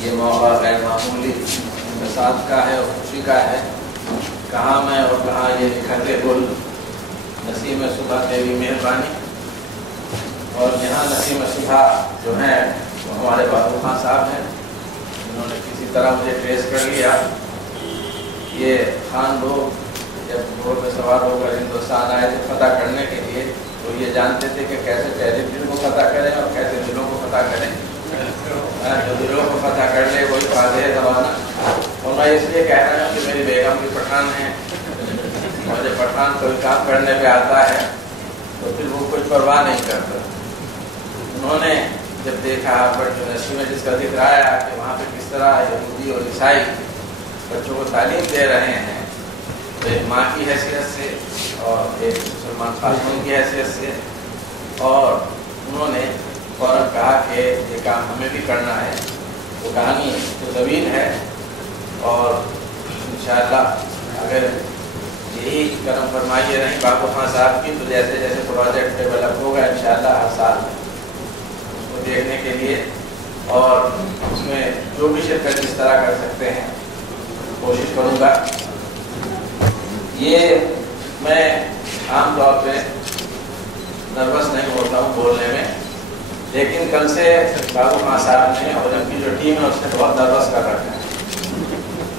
یہ موقع غیر معمولی بساط کا ہے اور خوشی کا ہے. کہاں میں اور کہاں یہ نکھرتے گل، نسیم صبح تیری مہربانی. اور یہاں نسیم صبح جو ہیں وہ ہمارے بابو خان صاحب ہیں، انہوں نے کسی طرح مجھے ٹریس کر لیا. یہ خان لوگ جب گھوڑ میں سوار ہو کر ہندوستان آئے تھے فتح کرنے کے لیے، تو یہ جانتے تھے کہ کیسے ٹیریٹری کو فتح کریں اور کیسے دلوں کو فتح کریں. جو دلوں کو فتح کر لے وہی فاتح زمانہ. اور میں اس لیے کہہ رہا ہوں کہ میری بیگم بھی پٹھان ہیں، اور جب پٹھان کوئی کام کرنے پہ آتا ہے تو پھر وہ کچھ پرواہ نہیں کرتا. انہوں نے جب دیکھا پر یونیورسٹی میں جس کا ذکر آیا کہ وہاں پہ کس طرح یہودی اور عیسائی بچوں کو تعلیم دے رہے ہیں، تو ایک ماں کی حیثیت سے اور ایک مسلمان خاتون کی حیثیت سے، اور انہوں نے فوراً کہا کہ یہ کام ہمیں بھی کرنا ہے. وہ کہانی تو طویل ہے، اور انشاءاللہ اگر یہی کرم فرمائی رہی بابو خان صاحب کی، تو جیسے جیسے پروجیکٹ ڈیولپ ہوگا انشاءاللہ ہر سال اس کو دیکھنے کے لیے اور اس میں جو بھی شرکت جس طرح کر سکتے ہیں کوشش کروں گا. یہ میں عام طور پہ نروس نہیں ہوتا ہوں بولنے میں، لیکن کل سے بابو خان صاحب نے اور ان کی جو ٹیم ہے اس نے بہت نروس کر رکھا ہے.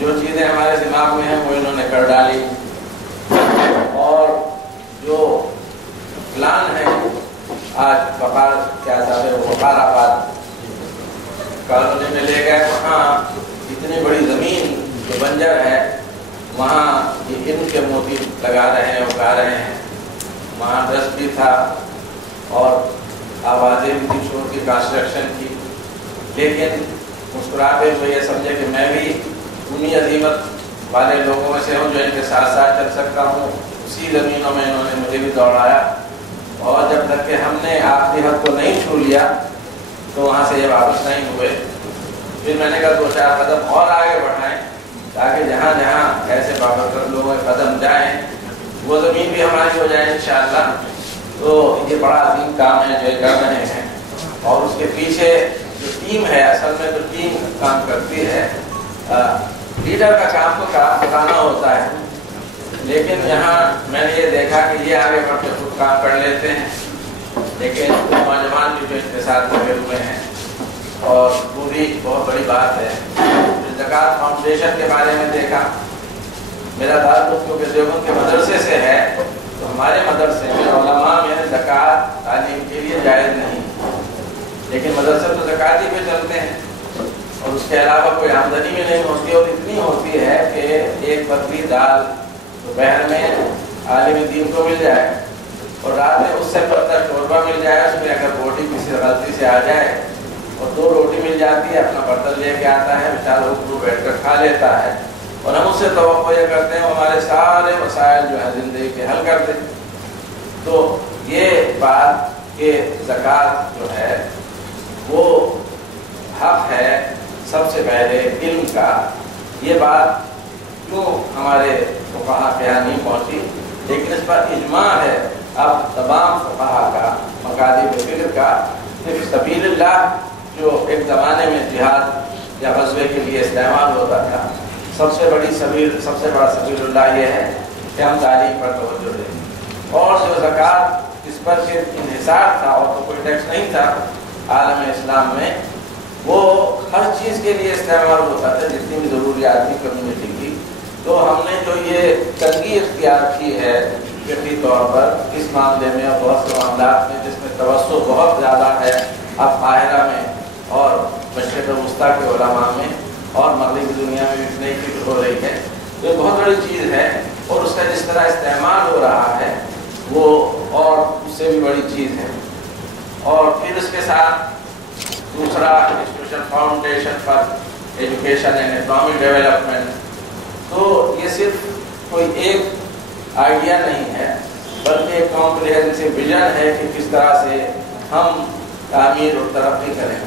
جو چیزیں ہمارے دماغ میں ہیں وہ انہوں نے کر ڈالی، اور جو پلان ہے آج وقار کیا صاحب ہے وہ وقار آباد کالونی میں لے گئے. وہاں اتنی بڑی زمین جو بنجر ہے وہاں یہ علم کے موتی لگا رہے ہیں، اگا رہے ہیں. وہاں ڈسٹ بھی تھا اور آوازیں بھی تھی شور کی، کنسٹرکشن کی، لیکن مسکراتے ہوئے یہ سمجھے کہ میں بھی انہی عظیمت والے لوگوں میں سے ہوں جو ان کے ساتھ ساتھ چل سکتا ہوں. اسی زمینوں میں انہوں نے مجھے بھی دوڑایا، اور جب تک کہ ہم نے آخری حد کو نہیں چھو لیا تو وہاں سے یہ واپس نہیں ہوئے. پھر میں نے کہا 2-4 قدم اور آگے بڑھائیں تاکہ جہاں جہاں ایسے بابرکت لوگوں کے قدم جائیں وہ زمین بھی ہماری ہو جائے انشاءاللہ. تو یہ بڑا عظیم کام ہے جو یہ کر رہے ہیں، اور اس کے پیچھے جو ٹیم ہے اصل میں تو ٹیم کام کرتی ہے. لیڈر کا کام تو بتانا ہوتا ہے، لیکن یہاں میں نے یہ دیکھا کہ یہ آگے بڑھ کے خود کام کر لیتے ہیں، لیکن نوجوان بھی جو ان کے ساتھ لگے ہوئے ہیں. اور وہ بھی بہت بڑی بات ہے. زکوٰۃ فاؤنڈیشن کے بارے میں دیکھا، میرا تعلق کیونکہ دیوبند کے مدرسے سے ہے، تو ہمارے مدرسے میں علماء میں زکوٰۃ تعلیم کے لیے جائز نہیں، لیکن مدرسے تو زکوٰۃ ہی پہ چلتے ہیں، اور اس کے علاوہ کوئی آمدنی بھی نہیں ہوتی. اور اتنی ہوتی ہے کہ ایک پتلی دال دوپہر میں عالم دین کو مل جائے اور رات میں اس سے پتہ شوربہ مل جائے، اس میں اگر روٹی کسی غلطی سے آ جائے اور 2 روٹی مل جاتی ہے، اپنا برتن لے کے آتا ہے، بیچارہ اوپر بیٹھ کر کھا لیتا ہے، اور ہم اس سے توقع یہ کرتے ہیں ہمارے سارے مسائل جو ہیں زندگی کے حل کر دیں. تو یہ بات کہ زکوٰۃ جو ہے وہ حق ہے سب سے پہلے علم کا، یہ بات کیوں ہمارے فقہا کے یہاں نہیں پہنچی، لیکن اس پر اجماع ہے اب تمام فقہا کا، مکاتب فکر کا. صرف سبیل اللہ جو ایک زمانے میں جہاد یا غزوے کے لیے استعمال ہوتا تھا، سب سے بڑا سبیل اللہ یہ ہے کہ ہم تعلیم پر توجہ دیں. اور جو زکوٰۃ اس پر صرف انحصار تھا اور تو کوئی ٹیکس نہیں تھا عالم اسلام میں، وہ ہر چیز کے لیے استعمال ہوتا تھا جتنی بھی ضروریات کی کمیونٹی کی. تو ہم نے جو یہ تنگی اختیار کی ہے فکری طور پر اس معاملے میں اور بہت سے معاملات میں جس میں توسع بہت زیادہ ہے اب قاہرہ میں اور مشرق وسطیٰ کے علماء میں اور مغربی دنیا میں بھی نئی فکر ہو رہی ہے، یہ بہت بڑی چیز ہے. اور اس کا جس طرح استعمال ہو رہا ہے وہ اور اس سے بھی بڑی چیز ہے. اور پھر اس کے ساتھ دوسرا institution foundation for education and economic development, تو یہ صرف کوئی ایک آئیڈیا نہیں ہے بلکہ ایک کمپریہنسو ویژن ہے کہ کس طرح سے ہم تعمیر اور ترقی کریں.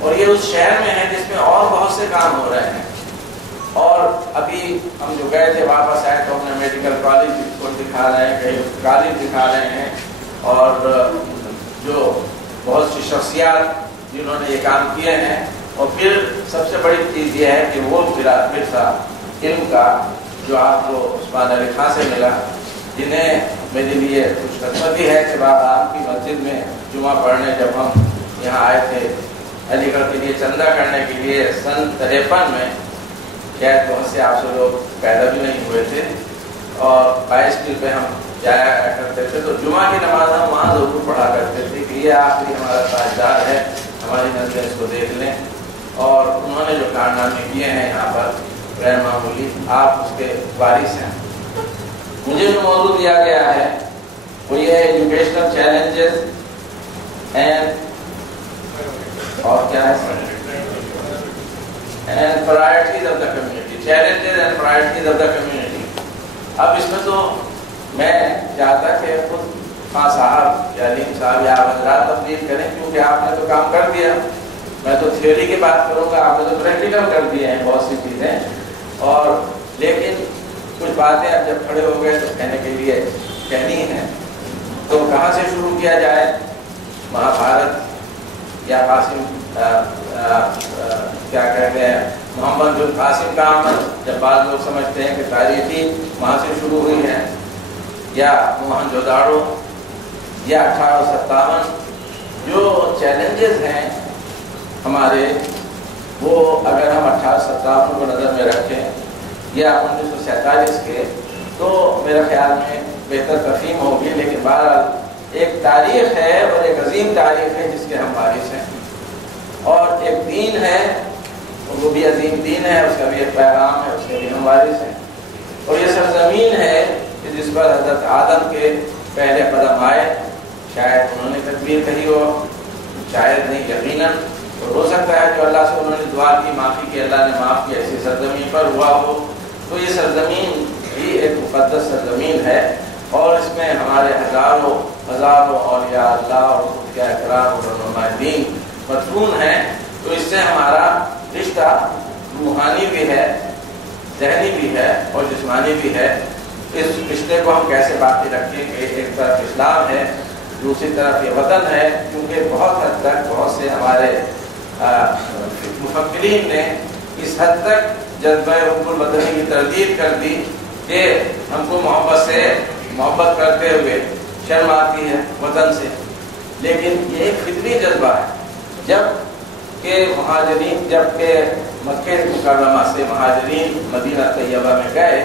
اور یہ اس شہر میں ہے جس میں اور بہت سے کام ہو رہے ہیں. اور ابھی ہم جو گئے تھے واپس آئے تو ہم نے میڈیکل کالج کو دکھا رہے ہیں، کہیں کالج دکھا رہے ہیں، اور جو بہت سی شخصیات جنہوں نے یہ کام کیے ہیں اور پھر سب سے بڑی چیز یہ ہے کہ وہ ورثہ علم کا جو آپ کو عثمان علی خان سے ملا، جنہیں میرے لیے خوش قسمتی ہے کہ آپ کی مسجد میں جمعہ پڑھنے جب ہم یہاں آئے تھے علی گڑھ کے لیے چندہ کرنے کے لیے سن 53 میں، شاید بہت سے آپ سے لوگ پیدا بھی نہیں ہوئے تھے، اور 22 میل پہ ہم جایا کرتے تھے، تو جمعہ کی نماز ہم وہاں ضرور پڑھا کرتے تھے کہ یہ آخری ہمارا تاجدار ہے، ہماری نسلیں اس کو دیکھ لیں، اور انہوں نے جو کارنامے کیے ہیں یہاں پر غیر معمولی، آپ اس کے وارث ہیں۔ مجھے جو موضوع دیا گیا ہے وہ یہ ایجوکیشنل چیلنجز اینڈ اور کیا ہے and priorities of the community, challenges and priorities of the community. اب اس میں تو میں چاہتا کہ خود خان صاحب یا علیم صاحب یا آپ حضرات تفصیل کریں، کیونکہ آپ نے تو کام کر دیا، میں تو تھیوری کی بات کروں گا، آپ نے تو پریکٹیکل کر دیے ہیں بہت سی چیزیں، اور لیکن کچھ باتیں اب جب کھڑے ہو گئے تو کہنے کے لیے کہنی ہیں۔ تو کہاں سے شروع کیا جائے؟ مہابھارت یا قاسم کیا کہتے ہیں محمد بن قاسم کا آمد، جب بعض لوگ سمجھتے ہیں کہ تاریخی وہاں سے شروع ہوئی ہے، یا موہنجوداڑو یا 1857۔ جو چیلنجز ہیں ہمارے، وہ اگر ہم 1857 کو نظر میں رکھیں یا 1947 کے، تو میرے خیال میں بہتر تفہیم ہوگی، لیکن بہرحال ایک تاریخ ہے اور ایک عظیم تاریخ ہے جس کے ہم وارث ہیں، اور ایک دین ہے وہ بھی عظیم دین ہے، اس کا بھی ایک پیغام ہے، اس کے بھی ہم وارث ہیں، اور یہ سرزمین ہے کہ جس پر حضرت آدم کے پہلے قدم آئے، شاید انہوں نے تکبیر کہی ہو، شاید نہیں، یقیناً ہو سکتا ہے جو اللہ سے انہوں نے دعا کی، معافی کی، اللہ نے معاف کیا، ایسی سرزمین پر ہوا ہو، تو یہ سرزمین بھی ایک مقدس سرزمین ہے، اور اس میں ہمارے ہزاروں اولیاء اللہ اور صدیقہ اکرام اور علماء دین مدفون ہیں، تو اس سے ہمارا رشتہ روحانی بھی ہے، ذہنی بھی ہے اور جسمانی بھی ہے۔ اس رشتے کو ہم کیسے باقی رکھیں کہ ایک طرف اسلام ہے، دوسری طرف یہ وطن ہے، کیونکہ بہت حد تک بہت سے ہمارے مفکرین نے اس حد تک جذبہ حب الوطنی کی تردید کر دی کہ ہم کو محبت کرتے ہوئے شرم آتی ہے وطن سے، لیکن یہ ایک فطری جذبہ ہے۔ جب کہ مہاجرین، جب کہ مکہ مکرمہ سے مہاجرین مدینہ طیبہ میں گئے،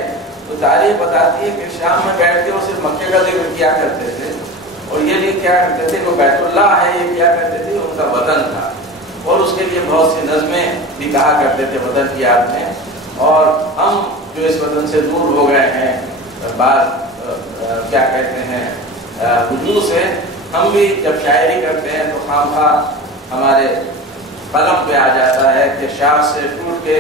تو تاریخ بتاتی ہے کہ شام میں بیٹھ کے وہ صرف مکے کا ذکر کیا کرتے تھے، اور یہ نہیں کیا کرتے تھے وہ بیت اللہ ہے، یہ کیا کرتے تھے ان کا وطن تھا، اور اس کے لیے بہت سی نظمیں بھی کہا کرتے تھے وطن کی یاد میں۔ اور ہم جو اس وطن سے دور ہو گئے ہیں بعض کیا کہتے ہیں وجوہ سے، ہم بھی جب شاعری کرتے ہیں تو خواہ ہمارے قلم پہ آ جاتا ہے کہ شاخ سے ٹوٹ کے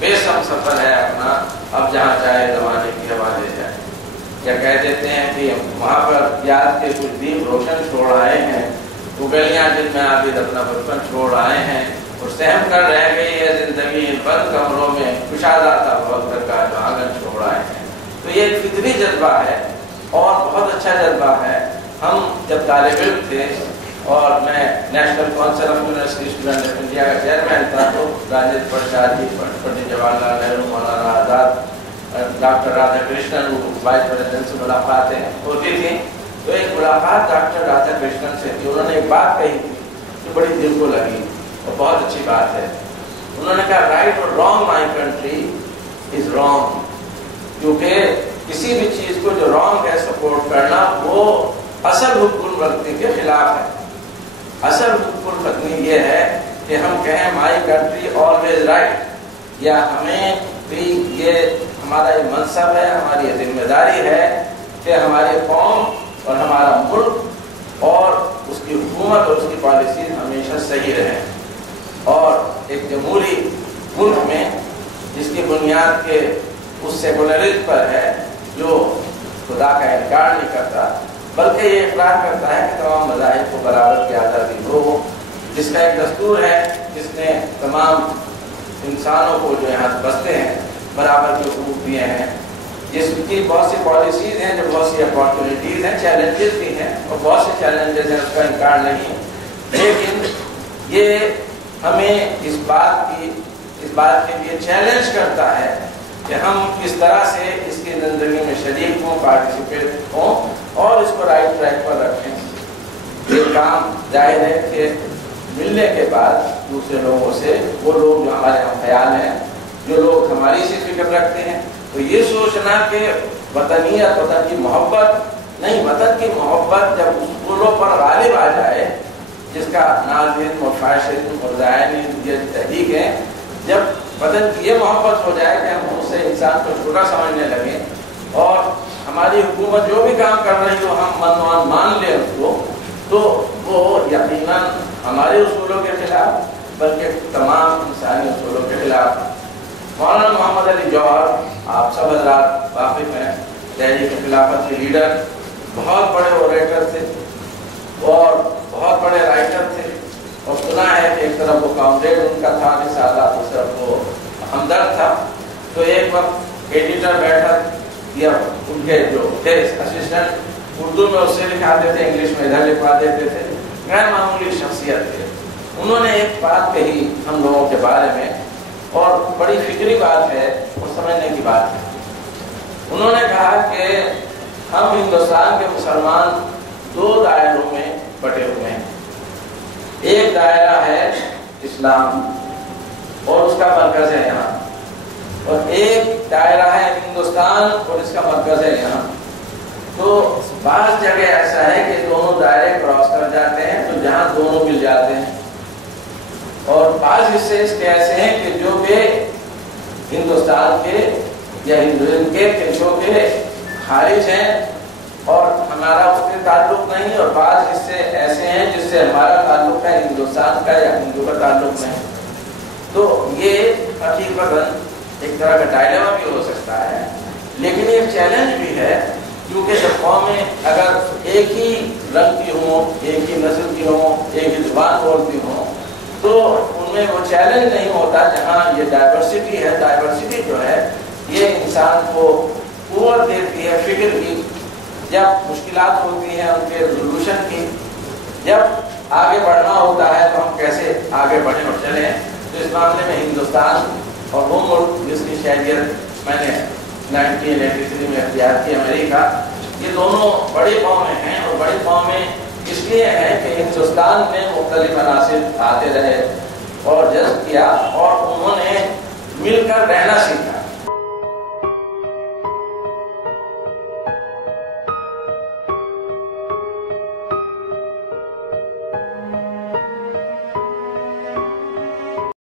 بے سم سفر ہے اپنا، اب جہاں چاہے زمانے کی ہوا لے جائے، یا کہہ دیتے ہیں کہ وہاں پر یاد کے کچھ دیپ روشن چھوڑ آئے ہیں، وہ گلیاں جن میں عابد اپنا بچپن چھوڑ آئے ہیں، اور سہم کر رہ گئی ہے زندگی ان بند کمروں میں، کشادہ تھا بہت گھر کا جو آنگن چھوڑ آئے ہیں۔ تو یہ ایک فطری جذبہ ہے اور بہت اچھا جذبہ ہے۔ ہم جب طالب علم تھے اور میں national council of university student of India کا چیئرمین تھا، تو راجندر پرساد جی، Pandit Jawahar Lal Nehru, Maulana Azad, doctor Radha Krishnan vice president سے ملاقاتیں ہوتی تھیں، تو ایک ملاقات ڈاکٹر رادھا کرشنن سے تھی، انہوں نے ایک بات کہی تھی جو بڑی دل کو لگی اور بہت اچھی بات ہے۔ انہوں نے کہا رائٹ اور wrong my country is wrong, کیونکہ کسی بھی چیز کو جو رانگ ہے سپورٹ کرنا وہ اصل حب الوطنی کے خلاف ہے۔ اصل حب الوطنی یہ ہے کہ ہم کہیں مائی کنٹری آلویز رائٹ، یا ہمیں بھی یہ ہمارا یہ منصب ہے، ہماری یہ ذمہ داری ہے کہ ہماری قوم اور ہمارا ملک اور اس کی حکومت اور اس کی پالیسی ہمیشہ صحیح رہے، اور ایک جمہوری ملک میں جس کی بنیاد کے اس سیکولرزم پر ہے جو خدا کا انکار نہیں کرتا بلکہ یہ اقرار کرتا ہے کہ تمام مذاہب کو برابر کی آزادی ہو، جس کا ایک دستور ہے، جس نے تمام انسانوں کو جو یہاں بستے ہیں برابر کے حقوق دیے ہیں، جس کی بہت سی پالیسیز ہیں، جو بہت سی اپارچونیٹیز ہیں، چیلنجز بھی ہیں اور بہت سے چیلنجز ہیں، اس کا انکار نہیں، لیکن یہ ہمیں اس بات کے لیے چیلنج کرتا ہے کہ ہم کس طرح سے اس کی زندگی میں شریک ہوں، پارٹیسپیٹ ہوں اور اس کو رائٹ ٹریک پر رکھیں۔ یہ کام ظاہر ہے کہ ملنے کے بعد دوسرے لوگوں سے، وہ لوگ جو ہمارے ہم خیال ہیں، جو لوگ ہماری سی فکر رکھتے ہیں، تو یہ سوچنا کہ وطنیت، وطن کی محبت نہیں، وطن کی محبت جب اصولوں پر غالب آ جائے، جس کا ناظرین و فاشرین و زائرین یہ تحریک ہے، جب وطن کی یہ محبت ہو جائے کہ ہم اس سے انسان کو چھوٹا سمجھنے لگیں اور ہماری حکومت جو بھی کام کر رہی ہو ہم منوان مان لیں اس کو، تو وہ یقیناً ہمارے اصولوں کے خلاف بلکہ تمام انسانی اصولوں کے خلاف۔ مولانا محمد علی جوہر، آپ سب حضرات واقف ہیں، تحریک خلافت کے لیڈر، بہت بڑے اوریٹر تھے اور بہت بڑے رائٹر تھے، اور سنا ہے کہ ایک طرف وہ کامریڈ ان کا تھا رسالہ، دوسری طرف وہ ہمدرد تھا۔ تو ایک وقت ایڈیٹر بیٹھا یا ان کے جو تھے اسسٹنٹ اردو میں اس سے لکھاتے تھے، انگلش میں ادھر لکھوا دیتے تھے، غیر معمولی شخصیت تھے۔ انہوں نے ایک بات کہی ہم لوگوں کے بارے میں، اور بڑی فکری بات ہے اور سمجھنے کی بات ہے۔ انہوں نے کہا کہ ہم ہندوستان کے مسلمان دو دائروں میں بٹے ہوئے ہیں، ایک دائرہ ہے اسلام اور اس کا مرکز ہے یہاں، اور ایک دائرہ ہے ہندوستان اور اس کا مرکز ہے یہاں۔ تو بعض جگہ ایسا ہے کہ دونوں دائرے کراس کر جاتے ہیں تو جہاں دونوں مل جاتے ہیں، اور بعض حصے اس کے ایسے ہیں کہ جو کہ ہندوستان کے یا ہندوستان کے جو کہ خارج ہیں اور ہمارا اس سے تعلق نہیں، اور بعض حصے ایسے ہیں جس سے ہمارا تعلق ہے ہندوستان کا یا ہندو کا تعلق نہیں۔ تو یہ حقیقتاً ایک طرح کا ڈائلیما بھی ہو سکتا ہے، لیکن یہ چیلنج بھی ہے، کیونکہ جب قومیں اگر ایک ہی رنگ کی ہوں، ایک ہی نسل کی ہوں، ایک ہی زبان بولتی ہوں، تو ان میں وہ چیلنج نہیں ہوتا جہاں یہ ڈائیورسٹی ہے۔ ڈائیورسٹی جو ہے یہ انسان کو قوت دیتی ہے فکر کی، جب مشکلات ہوتی ہیں ان کے ریزولوشن کی، جب آگے بڑھنا ہوتا ہے تو ہم کیسے آگے بڑھیں اور چلیں۔ تو اس معاملے میں ہندوستان اور وہ ملک جس کی شہریت میں نے 1983 میں اختیار کی، امریکہ، یہ دونوں بڑی قومیں ہیں، اور بڑی قومیں اس لیے ہیں کہ ہندوستان میں مختلف عناصر آتے رہے اور جذب کیا، اور انہوں نے مل کر رہنا سیکھا۔